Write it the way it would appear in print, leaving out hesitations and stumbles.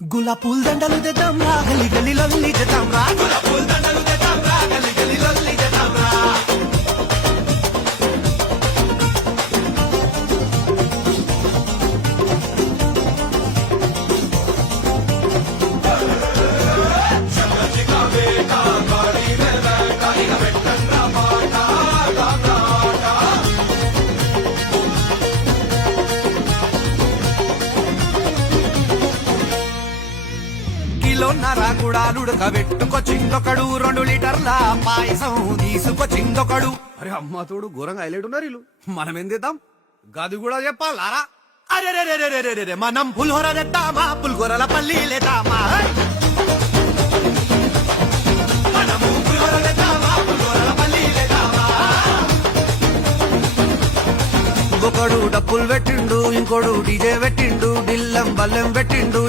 గులా పూల దండలు తెద్దాం రా గలి గలి లొల్లి చేద్దాం రా గులా పూల దండలు తెద్దాం రా గలి గలి లొల్లి చేద్దాం రా కిలోన్నర గుడాలుడకబెట్టుకొచ్చిందొకడు 2 లీటర్ల పాయసం తీసుకొచ్చిందొకడు. అరే అమ్మ తోడు ఘోరంగా హైలైట్ ఉన్నారు వీళ్ళు. మనం ఏం చేద్దాం గది కూడా చెప్పాలారా? అరే మనం పులిహోర తెద్దామా పులిహోరల పల్లి లేదామా? మనము పులిహోర తెద్దామా పులిహోరల పల్లి లేదామా? ఒకడు డప్పులు పెట్టిండు ఇంకోడు డీజే పెట్టిండు డిల్లం బల్లెం పెట్టిండు.